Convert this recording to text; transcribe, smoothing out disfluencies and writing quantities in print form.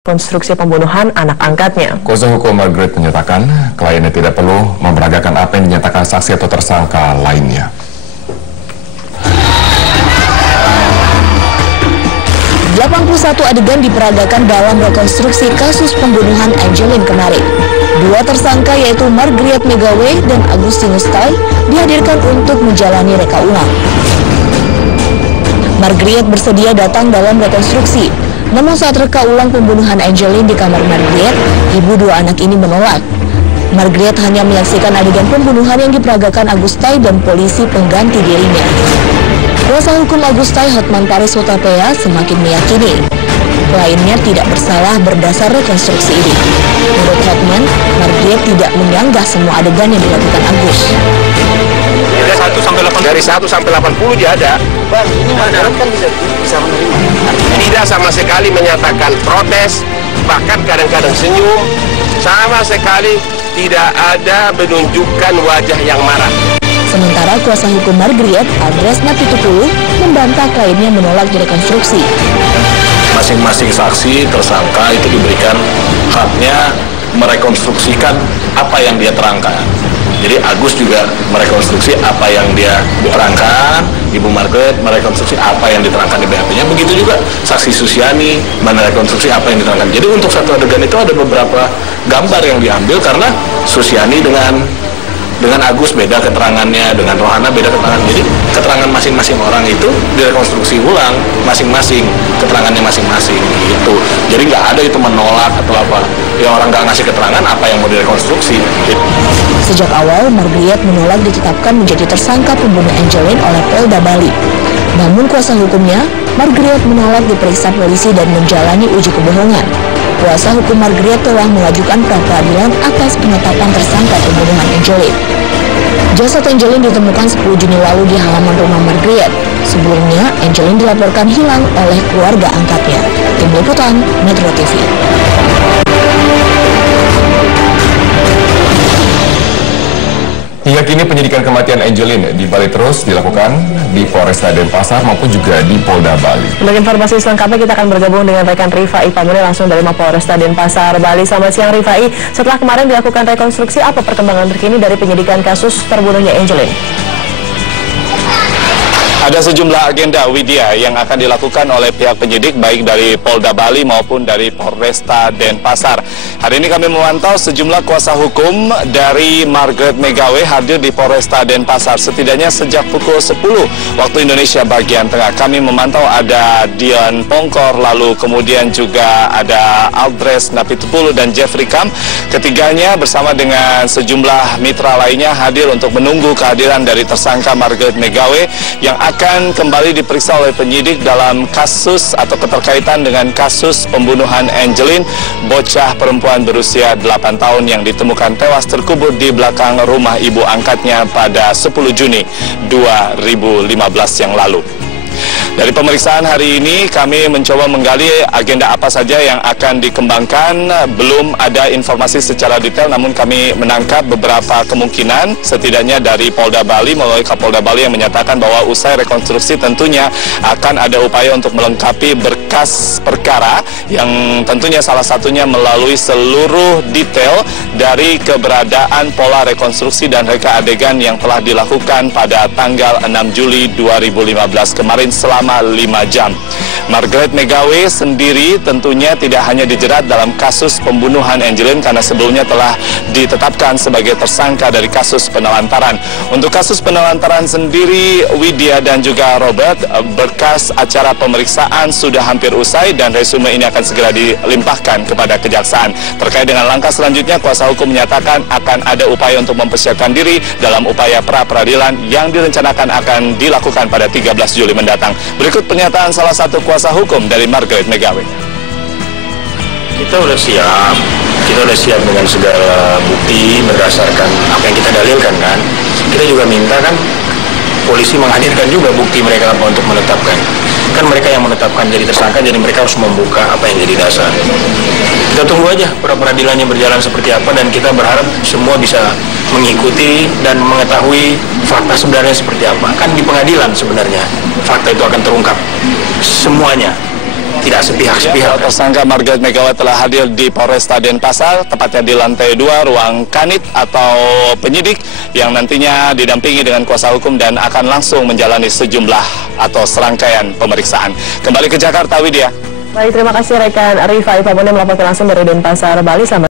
konstruksi pembunuhan anak angkatnya. Kuasa hukum Margaret menyatakan kliennya tidak perlu memperagakan apa yang dinyatakan saksi atau tersangka lainnya. Satu adegan diperagakan dalam rekonstruksi kasus pembunuhan Angelin kemarin. Dua tersangka yaitu Margaret Megawe dan Agustinus Tai dihadirkan untuk menjalani reka ulang. Margaret bersedia datang dalam rekonstruksi, namun saat reka ulang pembunuhan Angelin di kamar Margaret, ibu dua anak ini menolak. Margaret hanya menyaksikan adegan pembunuhan yang diperagakan Agus Tai dan polisi pengganti dirinya. Kuasa hukum Agus Tai, Hotman Paris Hutapea, semakin meyakini kliennya tidak bersalah berdasar rekonstruksi ini. Menurut Hotman, Margaret tidak menyanggah semua adegan yang dilakukan Agus. Dari 1 sampai 80 dia ada. Bang, ini Margaret kan bisa menerima. Tidak sama sekali menyatakan protes, bahkan kadang-kadang senyum. Sama sekali tidak ada menunjukkan wajah yang marah. Sementara kuasa hukum Margaret, Andres Napitupulu, membantah kliennya menolak direkonstruksi. Masing-masing saksi tersangka itu diberikan haknya merekonstruksikan apa yang dia terangkan. Jadi Agus juga merekonstruksi apa yang dia terangkan, Ibu Margaret merekonstruksi apa yang diterangkan di BAP-nya. Begitu juga saksi Susiani merekonstruksi apa yang diterangkan. Jadi untuk satu adegan itu ada beberapa gambar yang diambil karena Susiani dengan Agus beda keterangannya, dengan Rohana beda keterangan. Jadi keterangan masing-masing orang itu direkonstruksi ulang, masing-masing keterangannya masing-masing gitu. Jadi nggak ada itu menolak atau apa. Ya orang nggak ngasih keterangan apa yang mau direkonstruksi. Gitu. Sejak awal Margaret menolak ditetapkan menjadi tersangka pembunuh Angelin oleh Polda Bali. Namun kuasa hukumnya, Margaret menolak diperiksa polisi dan menjalani uji kebohongan. Kuasa hukum Margaret telah mengajukan pra-peradilan atas penetapan tersangka pembunuhan Angelin. Jasad Angelin ditemukan 10 Juni lalu di halaman rumah Margaret. Sebelumnya, Angelin dilaporkan hilang oleh keluarga angkatnya. Tim Liputan, Metro TV. Hingga kini penyidikan kematian Angelin di Bali terus dilakukan di Polresta Denpasar maupun juga di Polda Bali. Untuk informasi selengkapnya kita akan bergabung dengan rekan Rifai Pamuni langsung dari Polresta Denpasar, Bali. Selamat siang Rifai. Setelah kemarin dilakukan rekonstruksi, apa perkembangan terkini dari penyidikan kasus terbunuhnya Angelin? Ada sejumlah agenda Widya yang akan dilakukan oleh pihak penyidik baik dari Polda Bali maupun dari Polresta Denpasar. Hari ini kami memantau sejumlah kuasa hukum dari Margaret Megawe hadir di Polresta Denpasar. Setidaknya sejak pukul 10 waktu Indonesia bagian tengah. Kami memantau ada Dian Pongkor, lalu kemudian juga ada Andres Napitupulu dan Jeffrey Kam. Ketiganya bersama dengan sejumlah mitra lainnya hadir untuk menunggu kehadiran dari tersangka Margaret Megawe yang akan kembali diperiksa oleh penyidik dalam kasus atau keterkaitan dengan kasus pembunuhan Angelin, bocah perempuan berusia 8 tahun yang ditemukan tewas terkubur di belakang rumah ibu angkatnya pada 10 Juni 2015 yang lalu. Dari pemeriksaan hari ini kami mencoba menggali agenda apa saja yang akan dikembangkan. Belum ada informasi secara detail, namun kami menangkap beberapa kemungkinan setidaknya dari Polda Bali melalui Kapolda Bali yang menyatakan bahwa usai rekonstruksi tentunya akan ada upaya untuk melengkapi berkas perkara yang tentunya salah satunya melalui seluruh detail dari keberadaan pola rekonstruksi dan reka adegan yang telah dilakukan pada tanggal 6 Juli 2015 kemarin selama 5 jam. Margaret Megawe sendiri tentunya tidak hanya dijerat dalam kasus pembunuhan Angelin karena sebelumnya telah ditetapkan sebagai tersangka dari kasus penelantaran. Untuk kasus penelantaran sendiri, Widya dan juga Robert, berkas acara pemeriksaan sudah hampir usai dan resume ini akan segera dilimpahkan kepada kejaksaan. Terkait dengan langkah selanjutnya, kuasa hukum menyatakan akan ada upaya untuk mempersiapkan diri dalam upaya pra-peradilan yang direncanakan akan dilakukan pada 13 Juli mendatang. Berikut pernyataan salah satu kuasa hukum dari Margaret Megawe. Kita udah siap dengan segala bukti berdasarkan apa yang kita dalilkan kan. Kita juga minta kan polisi menghadirkan juga bukti mereka apa untuk menetapkan. Kan mereka yang menetapkan jadi tersangka, jadi mereka harus membuka apa yang jadi dasar. Kita tunggu aja pra-peradilannya berjalan seperti apa dan kita berharap semua bisa mengikuti dan mengetahui fakta sebenarnya seperti apa. Kan di pengadilan sebenarnya fakta itu akan terungkap semuanya. tidak sepihak-sepihak. Tersangka Margaret Megawati telah hadir di Polresta Denpasar, tepatnya di lantai 2 ruang kanit atau penyidik yang nantinya didampingi dengan kuasa hukum dan akan langsung menjalani sejumlah atau serangkaian pemeriksaan. Kembali ke Jakarta, Widya. Baik, terima kasih rekan Rifai Pamone melaporkan langsung dari Denpasar, Bali. Selamat